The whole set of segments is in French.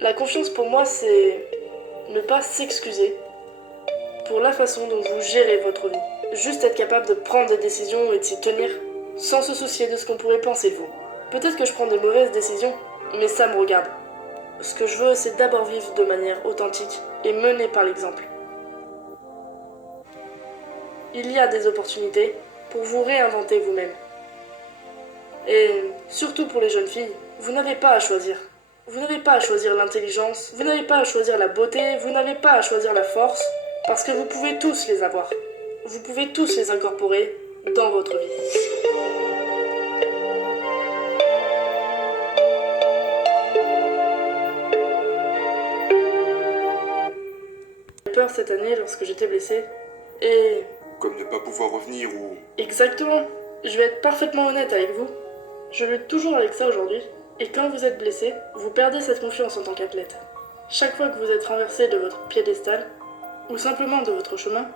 La confiance pour moi, c'est ne pas s'excuser pour la façon dont vous gérez votre vie. Juste être capable de prendre des décisions et de s'y tenir sans se soucier de ce qu'on pourrait penser de vous. Peut-être que je prends de mauvaises décisions, mais ça me regarde. Ce que je veux, c'est d'abord vivre de manière authentique et mener par l'exemple. Il y a des opportunités pour vous réinventer vous-même. Et surtout pour les jeunes filles, vous n'avez pas à choisir. Vous n'avez pas à choisir l'intelligence, vous n'avez pas à choisir la beauté, vous n'avez pas à choisir la force, parce que vous pouvez tous les avoir. Vous pouvez tous les incorporer dans votre vie. J'ai eu peur cette année lorsque j'étais blessée. Et... Comme ne pas pouvoir revenir ou... Exactement. Je vais être parfaitement honnête avec vous. Je lutte toujours avec ça aujourd'hui. Et quand vous êtes blessé, vous perdez cette confiance en tant qu'athlète. Chaque fois que vous êtes renversé de votre piédestal, ou simplement de votre chemin,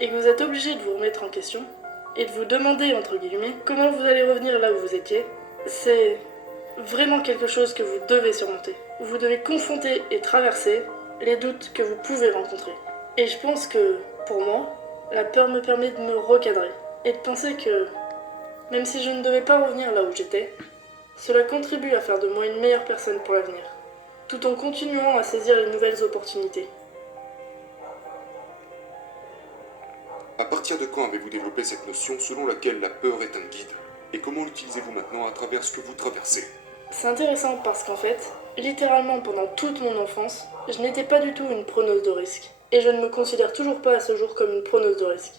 et que vous êtes obligé de vous remettre en question, et de vous demander, entre guillemets, comment vous allez revenir là où vous étiez, c'est vraiment quelque chose que vous devez surmonter. Vous devez confronter et traverser les doutes que vous pouvez rencontrer. Et je pense que, pour moi, la peur me permet de me recadrer, et de penser que, même si je ne devais pas revenir là où j'étais, cela contribue à faire de moi une meilleure personne pour l'avenir, tout en continuant à saisir les nouvelles opportunités. À partir de quand avez-vous développé cette notion selon laquelle la peur est un guide? Et comment l'utilisez-vous maintenant à travers ce que vous traversez? C'est intéressant parce qu'en fait, littéralement pendant toute mon enfance, je n'étais pas du tout une preneuse de risque. Et je ne me considère toujours pas à ce jour comme une preneuse de risque.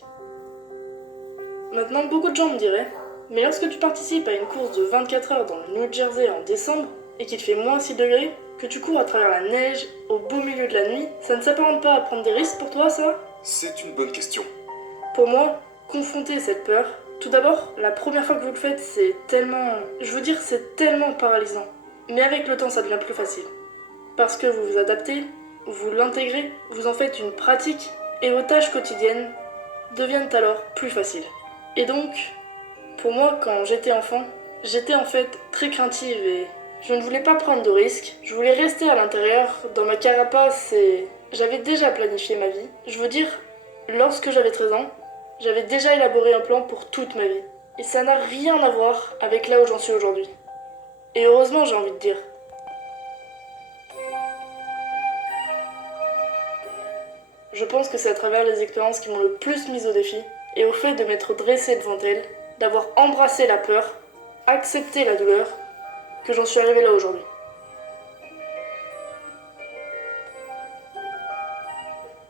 Maintenant, beaucoup de gens me diraient, mais lorsque tu participes à une course de 24 heures dans le New Jersey en décembre, et qu'il fait moins 6 degrés, que tu cours à travers la neige, au beau milieu de la nuit, ça ne s'apparente pas à prendre des risques pour toi, ça? C'est une bonne question. Pour moi, confronter cette peur, tout d'abord, la première fois que vous le faites, c'est tellement... c'est tellement paralysant. Mais avec le temps, ça devient plus facile. Parce que vous vous adaptez, vous l'intégrez, vous en faites une pratique, et vos tâches quotidiennes deviennent alors plus faciles. Et donc, pour moi, quand j'étais enfant, j'étais en fait très craintive et je ne voulais pas prendre de risques. Je voulais rester à l'intérieur, dans ma carapace, et j'avais déjà planifié ma vie. Je veux dire, lorsque j'avais 13 ans, j'avais déjà élaboré un plan pour toute ma vie. Et ça n'a rien à voir avec là où j'en suis aujourd'hui. Et heureusement, j'ai envie de dire. Je pense que c'est à travers les expériences qui m'ont le plus mise au défi, et au fait de m'être dressée devant elles, d'avoir embrassé la peur, accepté la douleur, que j'en suis arrivée là aujourd'hui.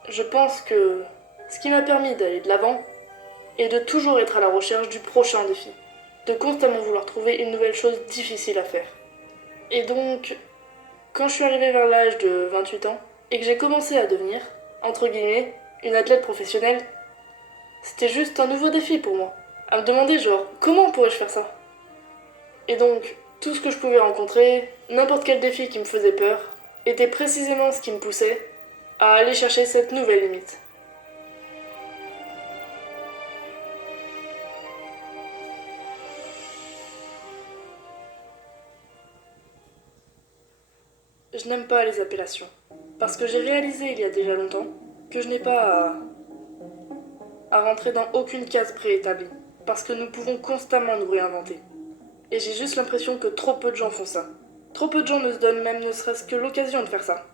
Je pense que ce qui m'a permis d'aller de l'avant est de toujours être à la recherche du prochain défi, de constamment vouloir trouver une nouvelle chose difficile à faire. Et donc, quand je suis arrivée vers l'âge de 28 ans, et que j'ai commencé à devenir, entre guillemets, une athlète professionnelle, c'était juste un nouveau défi pour moi. À me demander genre, comment pourrais-je faire ça? Et donc, tout ce que je pouvais rencontrer, n'importe quel défi qui me faisait peur, était précisément ce qui me poussait à aller chercher cette nouvelle limite. Je n'aime pas les appellations, parce que j'ai réalisé il y a déjà longtemps que je n'ai pas à rentrer dans aucune case préétablie, parce que nous pouvons constamment nous réinventer. Et j'ai juste l'impression que trop peu de gens font ça. Trop peu de gens nous se donnent même ne serait-ce que l'occasion de faire ça.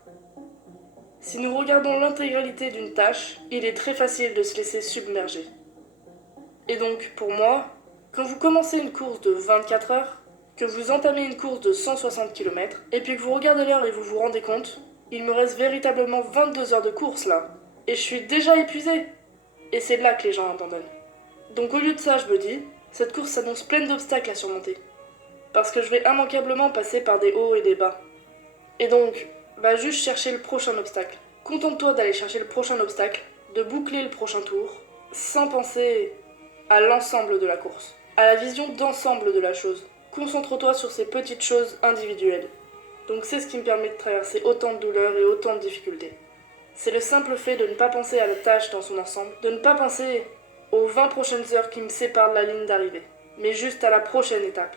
Si nous regardons l'intégralité d'une tâche, il est très facile de se laisser submerger. Et donc, pour moi, quand vous commencez une course de 24 heures, que vous entamez une course de 160 km, et puis que vous regardez l'heure et vous vous rendez compte, il me reste véritablement 22 heures de course là, et je suis déjà épuisée. Et c'est là que les gens abandonnent. Donc au lieu de ça, je me dis, cette course s'annonce pleine d'obstacles à surmonter. Parce que je vais immanquablement passer par des hauts et des bas. Et donc, va juste chercher le prochain obstacle. Contente-toi d'aller chercher le prochain obstacle, de boucler le prochain tour, sans penser à l'ensemble de la course, à la vision d'ensemble de la chose. Concentre-toi sur ces petites choses individuelles. Donc c'est ce qui me permet de traverser autant de douleurs et autant de difficultés. C'est le simple fait de ne pas penser à la tâche dans son ensemble, de ne pas penser aux 20 prochaines heures qui me séparent de la ligne d'arrivée, mais juste à la prochaine étape.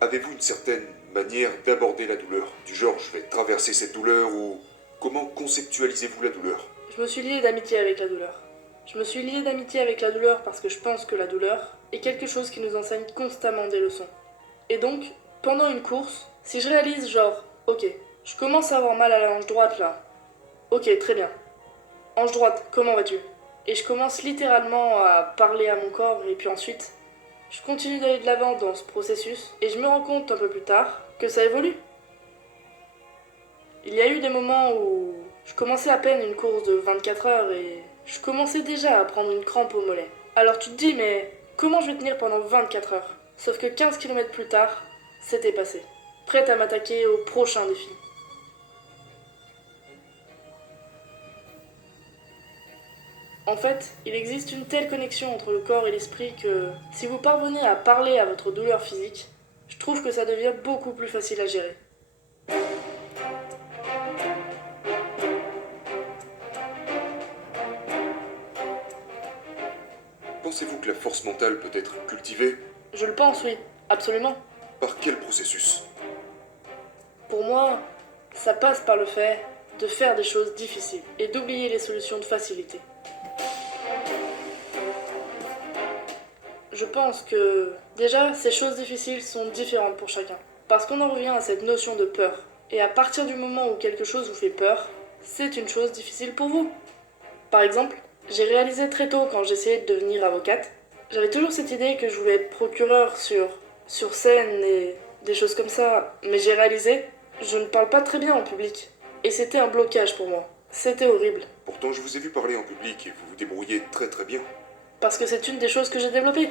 Avez-vous une certaine manière d'aborder la douleur? Du genre, je vais traverser cette douleur ou comment conceptualisez-vous la douleur? Je me suis lié d'amitié avec la douleur. Je me suis lié d'amitié avec la douleur parce que je pense que la douleur est quelque chose qui nous enseigne constamment des leçons. Et donc, pendant une course, si je réalise genre, ok, je commence à avoir mal à la hanche droite là. Ok, très bien. Hanche droite, comment vas-tu? Et je commence littéralement à parler à mon corps et puis ensuite, je continue d'aller de l'avant dans ce processus et je me rends compte un peu plus tard que ça évolue. Il y a eu des moments où je commençais à peine une course de 24 heures et je commençais déjà à prendre une crampe au mollet. Alors tu te dis, mais comment je vais tenir pendant 24 heures? Sauf que 15 km plus tard, c'était passé. Prête à m'attaquer au prochain défi. En fait, il existe une telle connexion entre le corps et l'esprit que si vous parvenez à parler à votre douleur physique, je trouve que ça devient beaucoup plus facile à gérer. Pensez-vous que la force mentale peut être cultivée? Je le pense, oui, absolument. Par quel processus? Pour moi, ça passe par le fait de faire des choses difficiles et d'oublier les solutions de facilité. Je pense que déjà, ces choses difficiles sont différentes pour chacun. Parce qu'on en revient à cette notion de peur. Et à partir du moment où quelque chose vous fait peur, c'est une chose difficile pour vous. Par exemple, j'ai réalisé très tôt quand j'essayais de devenir avocate, j'avais toujours cette idée que je voulais être procureur sur scène et des choses comme ça, mais j'ai réalisé, je ne parle pas très bien en public. Et c'était un blocage pour moi. C'était horrible. Pourtant, je vous ai vu parler en public et vous vous débrouillez très très bien. Parce que c'est une des choses que j'ai développées.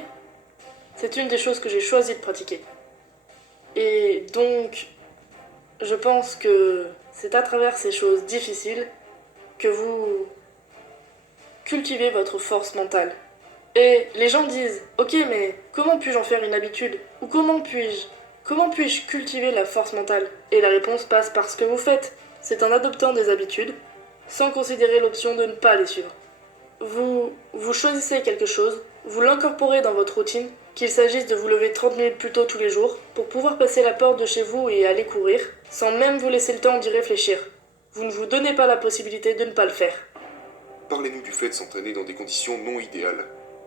C'est une des choses que j'ai choisi de pratiquer. Et donc, je pense que c'est à travers ces choses difficiles que vous cultivez votre force mentale. Et les gens disent, ok, mais comment puis-je en faire une habitude? Ou comment puis-je cultiver la force mentale? Et la réponse passe par ce que vous faites. C'est en adoptant des habitudes, sans considérer l'option de ne pas les suivre. Vous choisissez quelque chose, vous l'incorporez dans votre routine, qu'il s'agisse de vous lever 30 minutes plus tôt tous les jours, pour pouvoir passer la porte de chez vous et aller courir, sans même vous laisser le temps d'y réfléchir. Vous ne vous donnez pas la possibilité de ne pas le faire. Parlez-nous du fait de s'entraîner dans des conditions non idéales.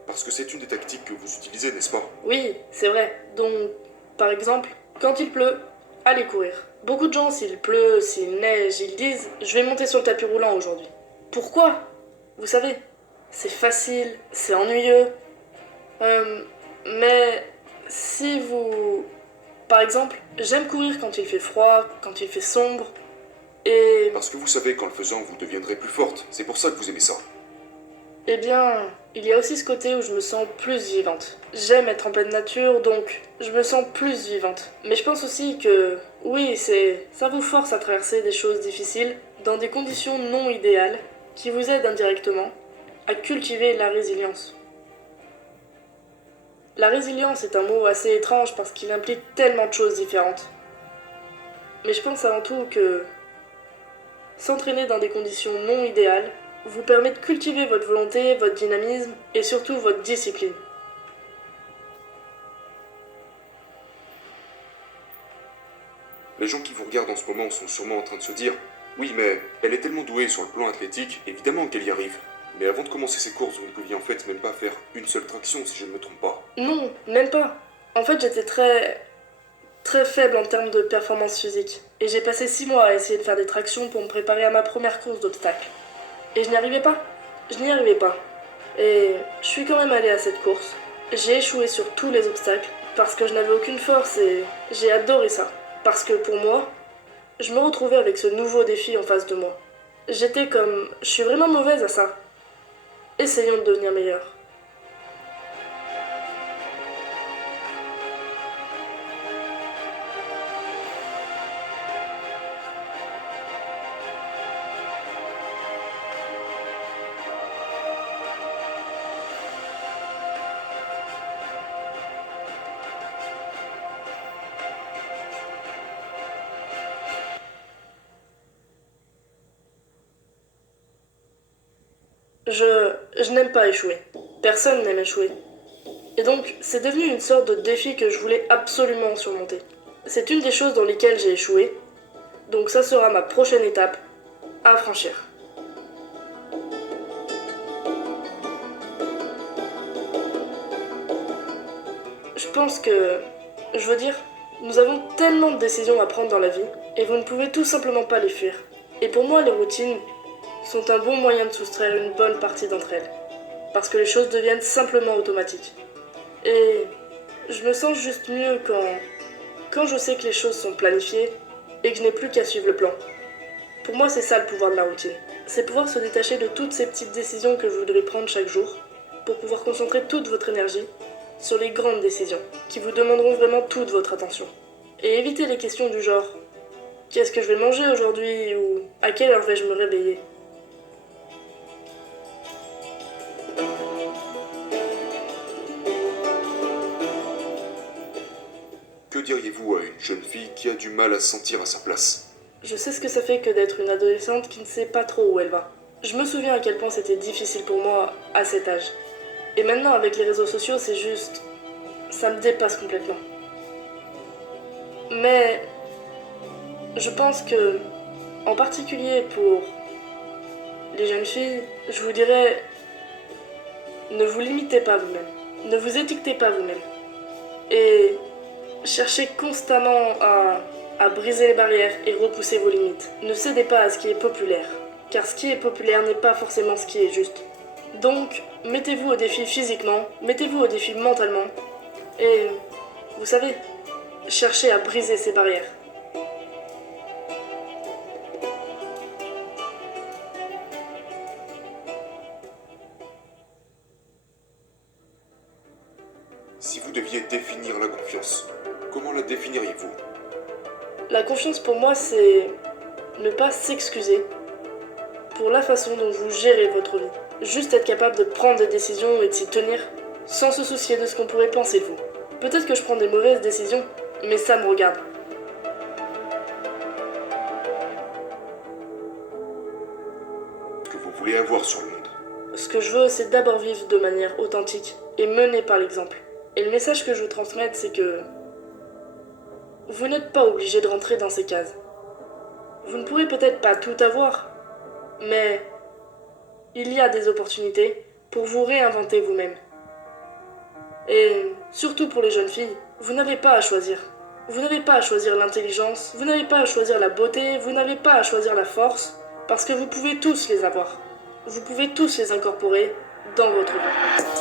Parce que c'est une des tactiques que vous utilisez, n'est-ce pas? Oui, c'est vrai. Donc, par exemple, quand il pleut, allez courir. Beaucoup de gens, s'il pleut, s'il neige, ils disent je vais monter sur le tapis roulant aujourd'hui. Pourquoi? Vous savez, c'est facile, c'est ennuyeux. Mais si vous... Par exemple, j'aime courir quand il fait froid, quand il fait sombre, et... Parce que vous savez qu'en le faisant, vous deviendrez plus forte. C'est pour ça que vous aimez ça. Eh bien, il y a aussi ce côté où je me sens plus vivante. J'aime être en pleine nature, donc je me sens plus vivante. Mais je pense aussi que, oui, ça vous force à traverser des choses difficiles dans des conditions non idéales qui vous aident indirectement à cultiver la résilience. La résilience est un mot assez étrange parce qu'il implique tellement de choses différentes. Mais je pense avant tout que s'entraîner dans des conditions non idéales vous permet de cultiver votre volonté, votre dynamisme et surtout votre discipline. Les gens qui vous regardent en ce moment sont sûrement en train de se dire oui, mais elle est tellement douée sur le plan athlétique, évidemment qu'elle y arrive. Mais avant de commencer ces courses, vous ne pouviez en fait même pas faire une seule traction, si je ne me trompe pas. Non, même pas. En fait, j'étais très faible en termes de performance physique. Et j'ai passé 6 mois à essayer de faire des tractions pour me préparer à ma première course d'obstacles. Et je n'y arrivais pas. Je n'y arrivais pas. Et je suis quand même allée à cette course. J'ai échoué sur tous les obstacles parce que je n'avais aucune force et j'ai adoré ça. Parce que pour moi, je me retrouvais avec ce nouveau défi en face de moi. J'étais comme, je suis vraiment mauvaise à ça. Essayons de devenir meilleurs. Je n'aime pas échouer. Personne n'aime échouer. Et donc, c'est devenu une sorte de défi que je voulais absolument surmonter. C'est une des choses dans lesquelles j'ai échoué, donc ça sera ma prochaine étape à franchir. Je pense que... Je veux dire, nous avons tellement de décisions à prendre dans la vie, et vous ne pouvez tout simplement pas les fuir. Et pour moi, les routines sont un bon moyen de soustraire une bonne partie d'entre elles, parce que les choses deviennent simplement automatiques. Et je me sens juste mieux quand je sais que les choses sont planifiées et que je n'ai plus qu'à suivre le plan. Pour moi, c'est ça le pouvoir de la routine. C'est pouvoir se détacher de toutes ces petites décisions que vous voudrez prendre chaque jour pour pouvoir concentrer toute votre énergie sur les grandes décisions qui vous demanderont vraiment toute votre attention. Et éviter les questions du genre « Qu'est-ce que je vais manger aujourd'hui ?» ou « À quelle heure vais-je me réveiller ?» Que diriez-vous à une jeune fille qui a du mal à se sentir à sa place? Je sais ce que ça fait que d'être une adolescente qui ne sait pas trop où elle va. Je me souviens à quel point c'était difficile pour moi à cet âge. Et maintenant, avec les réseaux sociaux, c'est juste... ça me dépasse complètement. Mais... je pense que... en particulier pour... les jeunes filles, je vous dirais... ne vous limitez pas vous-même. Ne vous étiquetez pas vous-même. Et... cherchez constamment à briser les barrières et repousser vos limites. Ne cédez pas à ce qui est populaire, car ce qui est populaire n'est pas forcément ce qui est juste. Donc, mettez-vous au défi physiquement, mettez-vous au défi mentalement, et, vous savez, cherchez à briser ces barrières. Si vous deviez définir la confiance, comment la définiriez-vous? La confiance pour moi, c'est ne pas s'excuser pour la façon dont vous gérez votre vie. Juste être capable de prendre des décisions et de s'y tenir sans se soucier de ce qu'on pourrait penser de vous. Peut-être que je prends des mauvaises décisions, mais ça me regarde. Ce que vous voulez avoir sur le monde. Ce que je veux, c'est d'abord vivre de manière authentique et menée par l'exemple. Et le message que je veux transmettre, c'est que vous n'êtes pas obligé de rentrer dans ces cases. Vous ne pourrez peut-être pas tout avoir, mais il y a des opportunités pour vous réinventer vous-même. Et surtout pour les jeunes filles, vous n'avez pas à choisir. Vous n'avez pas à choisir l'intelligence, vous n'avez pas à choisir la beauté, vous n'avez pas à choisir la force, parce que vous pouvez tous les avoir. Vous pouvez tous les incorporer dans votre vie.